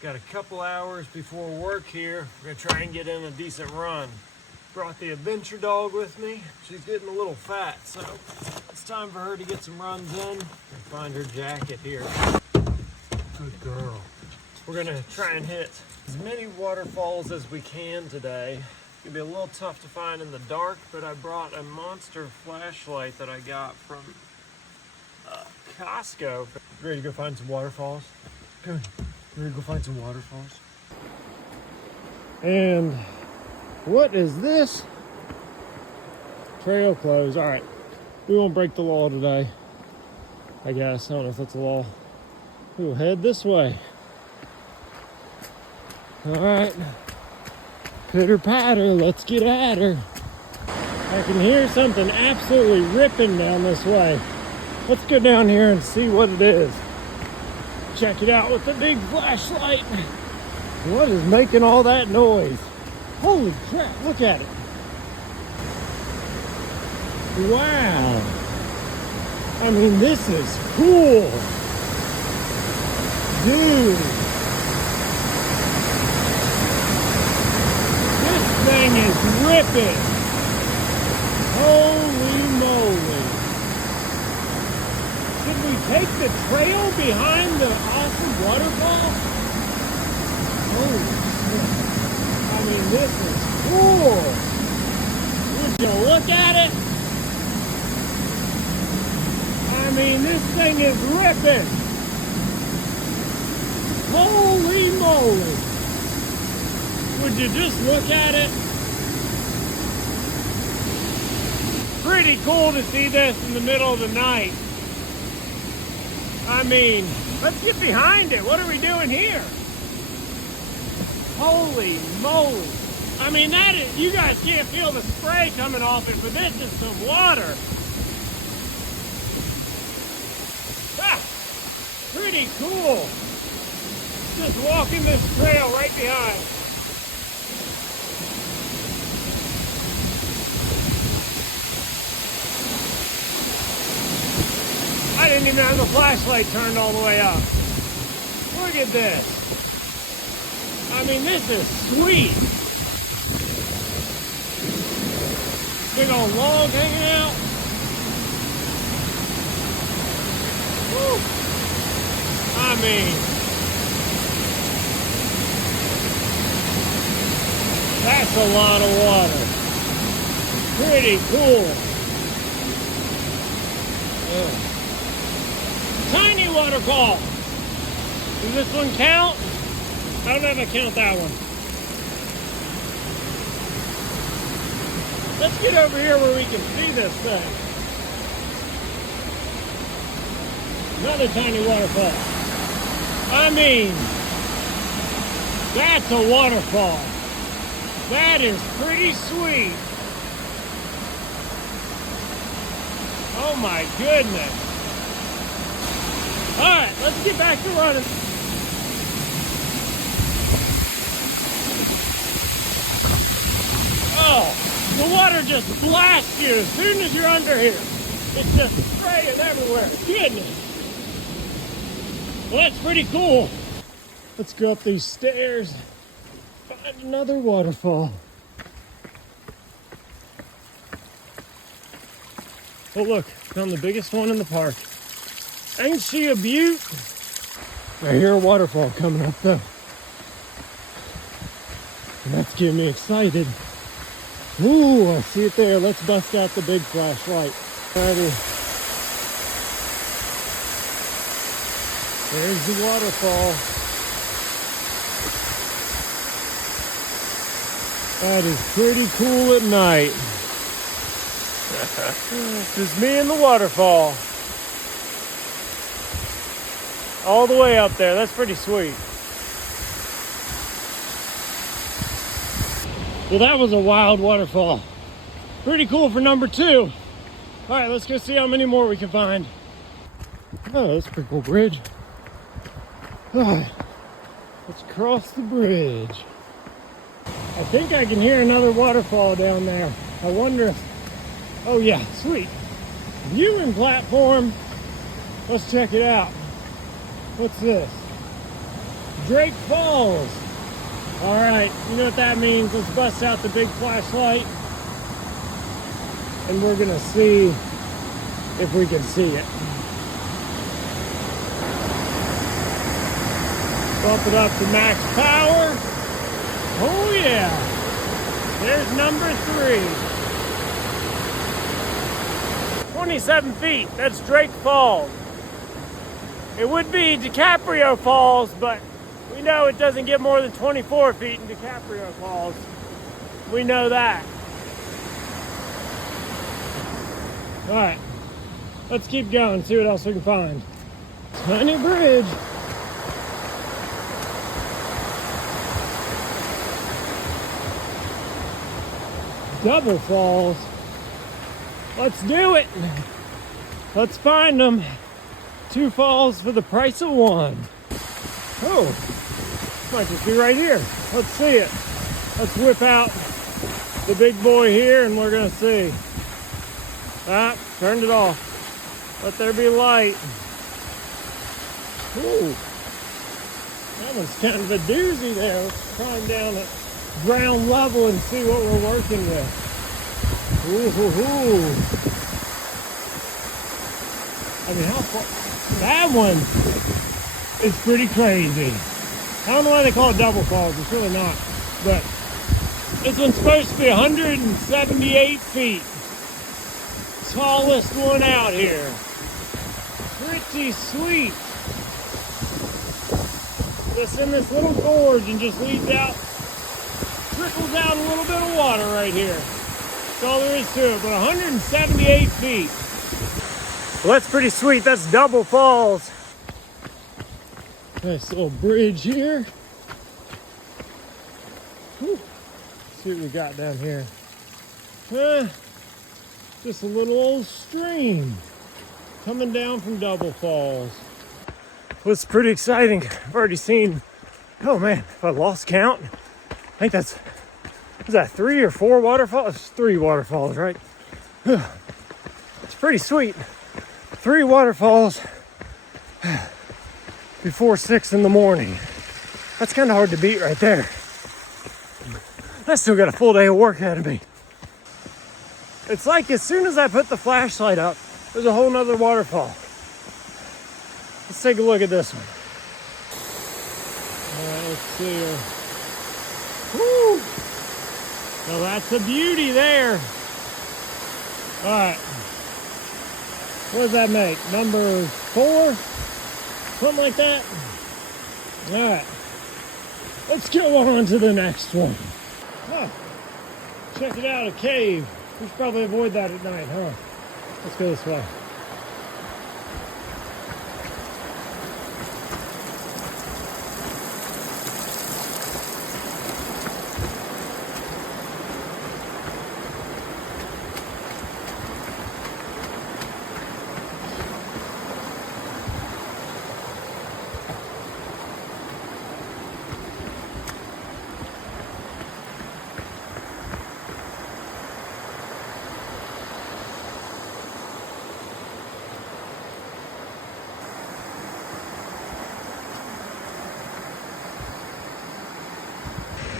Got a couple hours before work here. We're gonna try and get in a decent run. Brought the adventure dog with me. She's getting a little fat, so it's time for her to get some runs in and find her jacket here. Good girl. We're gonna try and hit as many waterfalls as we can today. It's gonna be a little tough to find in the dark, but I brought a monster flashlight that I got from Costco. Ready to go find some waterfalls? Good. Ready to go find some waterfalls? And what is this? Trail closed. All right, we won't break the law today, I guess. I don't know if that's a law. We'll head this way. All right, pitter patter, let's get at her. I can hear something absolutely ripping down this way. Let's go down here and see what it is. Check it out with the big flashlight. What is making all that noise? Holy crap, look at it. Wow. I mean, this is cool. Dude. This thing is ripping. Holy moly. Should we take the trail behind the awesome waterfall? Holy shit. I mean, this is cool. Would you look at it? I mean, this thing is ripping. Holy moly. Would you just look at it? Pretty cool to see this in the middle of the night. I mean, let's get behind it. What are we doing here? Holy moly. I mean, that is, you guys can't feel the spray coming off it, but this is some water. Ah, pretty cool. Just walking this trail right behind. I didn't even have the flashlight turned all the way up. Look at this. I mean, this is sweet. Big old log hanging out. Woo. I mean, that's a lot of water. Pretty cool. Yeah. Tiny waterfall. Does this one count? I don't know if I count that one. Let's get over here where we can see this thing. Another tiny waterfall. I mean, that's a waterfall. That is pretty sweet. Oh my goodness. All right, let's get back to running. Oh, the water just blasts you as soon as you're under here. It's just spraying everywhere. Goodness. Well, that's pretty cool. Let's go up these stairs, find another waterfall. Oh, look, found the biggest one in the park. Ain't she a beaut? I hear a waterfall coming up though. And that's getting me excited. Ooh, I see it there. Let's bust out the big flashlight. Alrighty. There's the waterfall. That is pretty cool at night. Just me and the waterfall. All the way up there. That's pretty sweet. Well, that was a wild waterfall. Pretty cool for number 2. All right, let's go see how many more we can find. Oh, that's a pretty cool bridge. All right, let's cross the bridge. I think I can hear another waterfall down there. I wonder if, oh yeah, sweet. Viewing platform. Let's check it out. What's this? Drake Falls. All right, you know what that means. Let's bust out the big flashlight and we're gonna see if we can see it. Bump it up to max power. Oh yeah, there's number 3. 27 feet, that's Drake Falls. It would be DiCaprio Falls, but we know it doesn't get more than 24 feet in DiCaprio Falls. We know that. All right, let's keep going, see what else we can find. Tiny bridge. Double falls. Let's do it. Let's find them. 2 falls for the price of 1. Oh, might just be right here. Let's see it. Let's whip out the big boy here and we're gonna see. Ah, turned it off. Let there be light. Ooh, that was kind of a doozy there. Let's climb down at ground level and see what we're working with. Ooh. I mean, how far? That one is pretty crazy. I don't know why they call it double falls. It's really not. But this one's supposed to be 178 feet. Tallest one out here. Pretty sweet. Just in this little gorge and just leads out, trickles out a little bit of water right here. That's all there is to it, but 178 feet. Well, that's pretty sweet. That's double falls. Nice little bridge here. Whew. Let's see what we got down here. Just a little old stream coming down from Double Falls. Well, it's pretty exciting. I've already seen, oh man, if I lost count, I think is that 3 or 4 waterfalls? It's 3 waterfalls, right? It's pretty sweet. 3 waterfalls before 6 in the morning. That's kind of hard to beat right there. I still got a full day of work ahead of me. It's like as soon as I put the flashlight up, there's a whole nother waterfall. Let's take a look at this one. All right, let's see here. Woo! Well, that's a beauty there. All right. What does that make? Number 4? Something like that? All right. Let's go on to the next one. Oh, check it out, a cave. We should probably avoid that at night, huh? Let's go this way.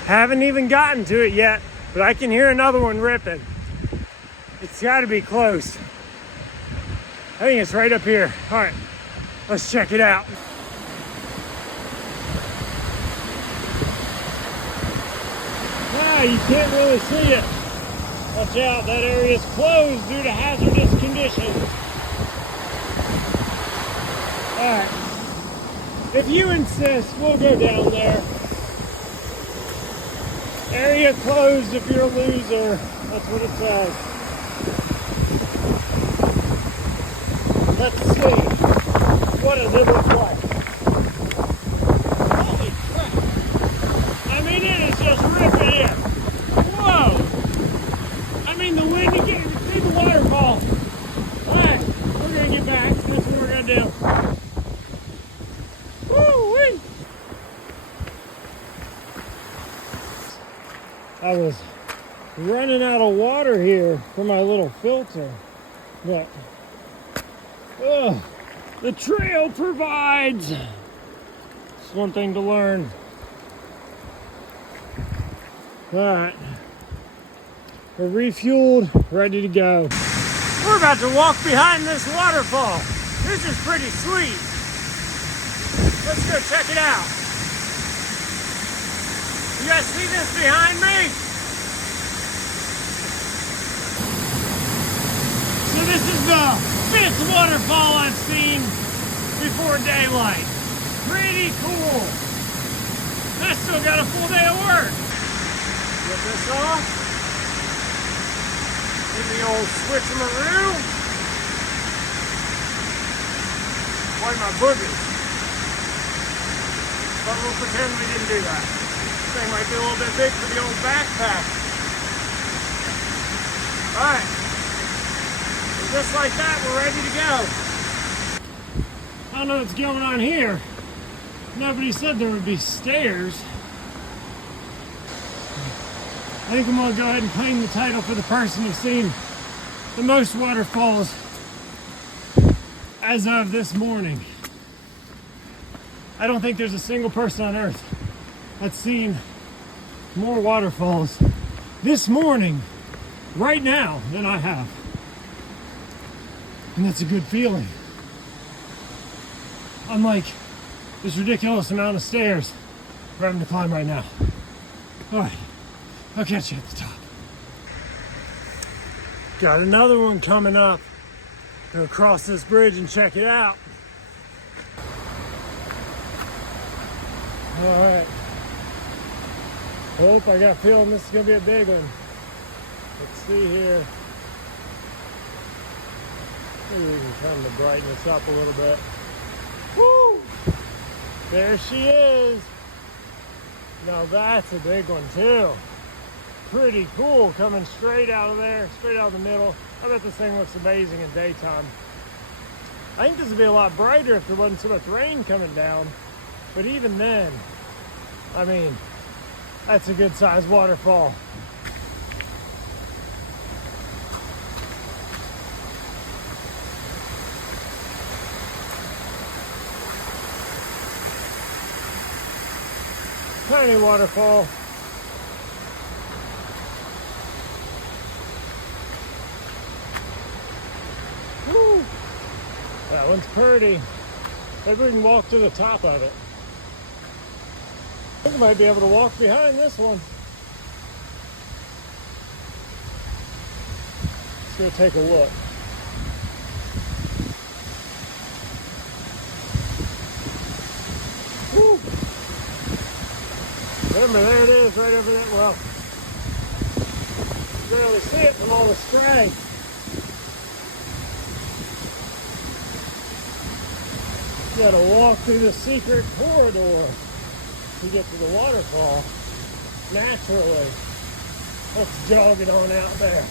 Haven't even gotten to it yet, but I can hear another one ripping. It's got to be close. I think it's right up here. All right, let's check it out. Ah, you can't really see it. Watch out, that area is closed due to hazardous conditions. All right, if you insist, we'll go down there. Area closed if you're a loser. That's what it says. Let's see. What does it look like? Holy crap. I mean, it is just ripping here. Whoa. I mean, the wind, you can't even see the waterfall. All right, we're going to get back. That's what we're going to do. Woo-wee. I was running out of water here for my little filter, but the trail provides It's one thing to learn. All right, we're refueled, ready to go. We're about to walk behind this waterfall. This is pretty sweet. Let's go check it out. You guys see this behind me? So this is the 5th waterfall I've seen before daylight. Pretty cool. I still got a full day of work. Get this off. Get the old switcheroo. Wipe my boogers. But we'll pretend we didn't do that. This thing might be a little bit big for the old backpack. Alright. So just like that, we're ready to go. I don't know what's going on here. Nobody said there would be stairs. I think I'm gonna go ahead and claim the title for the person who's seen the most waterfalls as of this morning. I don't think there's a single person on earth that's seen more waterfalls this morning, right now, than I have. And that's a good feeling. Unlike this ridiculous amount of stairs we're having to climb right now. All right, I'll catch you at the top. Got another one coming up. Go across this bridge and check it out. All right. I got a feeling this is gonna be a big one. Let's see here. Maybe we can turn the brightness up a little bit. Woo! There she is. Now that's a big one too. Pretty cool, coming straight out of there, straight out of the middle. I bet this thing looks amazing in daytime. I think this would be a lot brighter if there wasn't so much rain coming down. But even then, I mean, that's a good sized waterfall. Tiny waterfall. Woo! That one's pretty. Maybe we can walk to the top of it. I think I might be able to walk behind this one. Let's go take a look. Woo! Remember, there it is, right over there. Well, you can barely see it from all the spray. You gotta walk through the secret corridor to get to the waterfall naturally. Let's jog it on out there.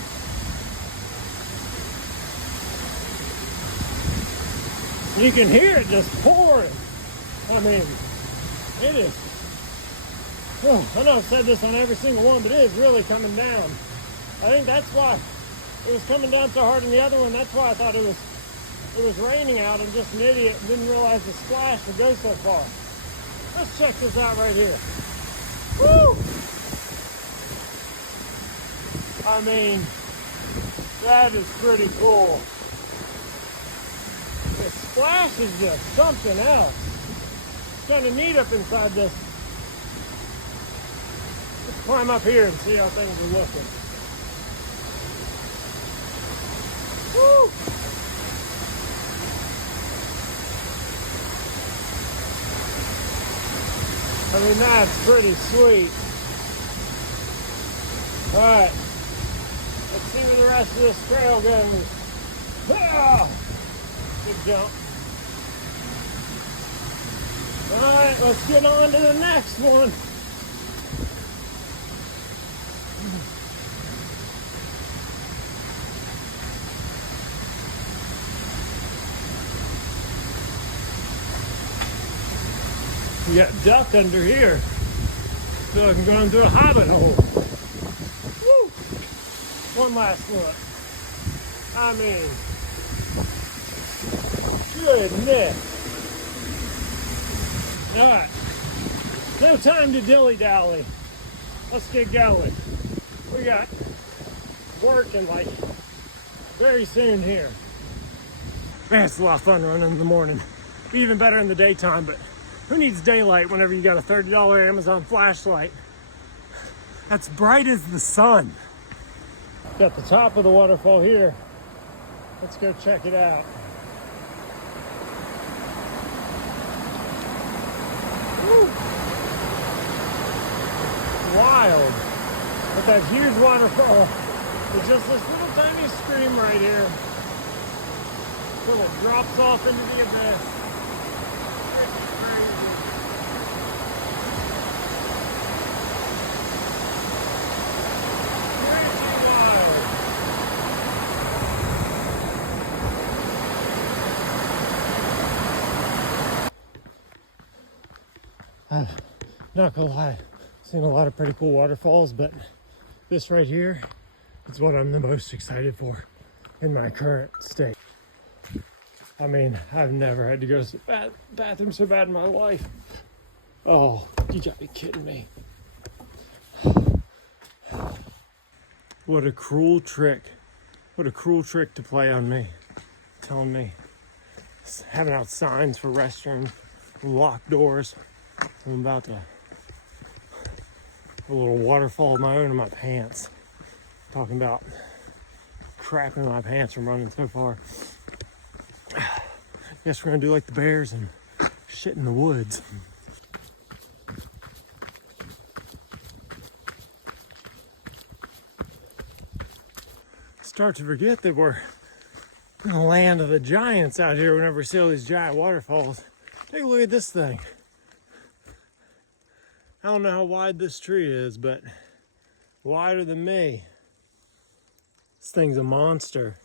You can hear it just pouring. I mean, it is. Oh, I know I've said this on every single one, but it is really coming down. I think that's why it was coming down so hard in the other one. That's why I thought it was raining out. I'm just an idiot and didn't realize the splash would go so far. Let's check this out right here. Woo! I mean, that is pretty cool. The splash is just something else. It's kind of neat up inside this. Let's climb up here and see how things are looking. Woo! I mean, that's pretty sweet. All right, let's see where the rest of this trail goes. Ah! Good jump. All right, let's get on to the next one. We got duck under here. So I can go into a hobbit hole. Woo! One last look. I mean, goodness. All right. No time to dilly-dally. Let's get going. We got work in like very soon here. Man, it's a lot of fun running in the morning. Be even better in the daytime, but who needs daylight whenever you got a $30 Amazon flashlight that's bright as the sun? Got the top of the waterfall here. Let's go check it out. Woo. Wild. But that huge waterfall is just this little tiny stream right here. Till it drops off into the abyss. It's crazy. Crazy wild. Not gonna lie, seen a lot of pretty cool waterfalls, but this right here is what I'm the most excited for in my current state. I mean, I've never had to go to the bathroom so bad in my life. Oh, you gotta be kidding me. What a cruel trick. What a cruel trick to play on me. Telling me, having out signs for restrooms, locked doors. I'm about to a little waterfall of my own in my pants. Talking about crapping my pants from running so far. Guess we're gonna do like the bears and shit in the woods. Start to forget that we're in the land of the giants out here whenever we see all these giant waterfalls. Take a look at this thing. I don't know how wide this tree is, but wider than me. This thing's a monster.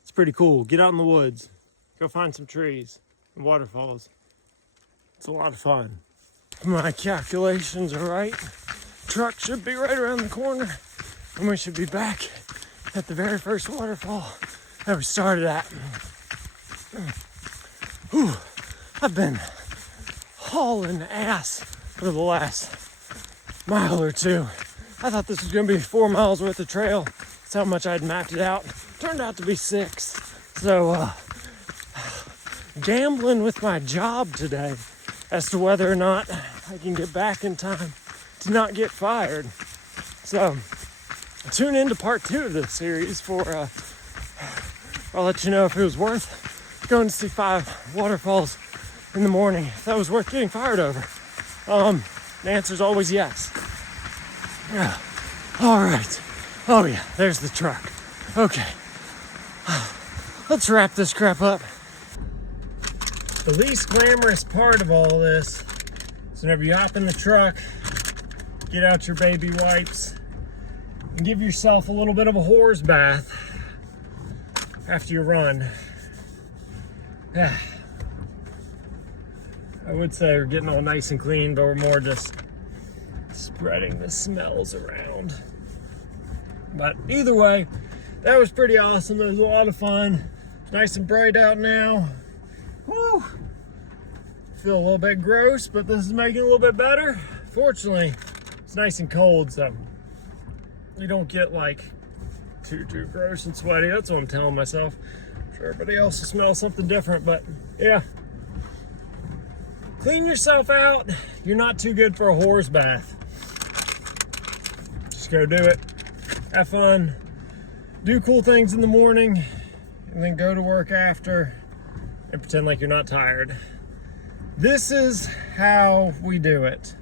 It's pretty cool. Get out in the woods. Go find some trees and waterfalls. It's a lot of fun. If my calculations are right, truck should be right around the corner, and we should be back at the very first waterfall that we started at. Whew, I've been hauling ass for the last mile or two. I thought this was gonna be 4 miles worth of trail. That's how much I'd mapped it out. Turned out to be 6. So, gambling with my job today as to whether or not I can get back in time to not get fired. So, tune in to part 2 of this series for, I'll let you know if it was worth going to see 5 waterfalls in the morning. If that was worth getting fired over. The answer's always yes. Yeah. All right. Oh yeah, there's the truck. Okay. Let's wrap this crap up. The least glamorous part of all this is whenever you hop in the truck, get out your baby wipes, and give yourself a little bit of a whore's bath after you run. Yeah. I would say we're getting all nice and clean, but we're more just spreading the smells around. But either way, that was pretty awesome. It was a lot of fun. It's nice and bright out now. Woo! Feel a little bit gross, but this is making it a little bit better. Fortunately, it's nice and cold, so you don't get like too gross and sweaty. That's what I'm telling myself. I'm sure everybody else will smell something different, but yeah. Clean yourself out. You're not too good for a whore's bath. Just go do it. Have fun. Do cool things in the morning, and then go to work after and pretend like you're not tired. This is how we do it.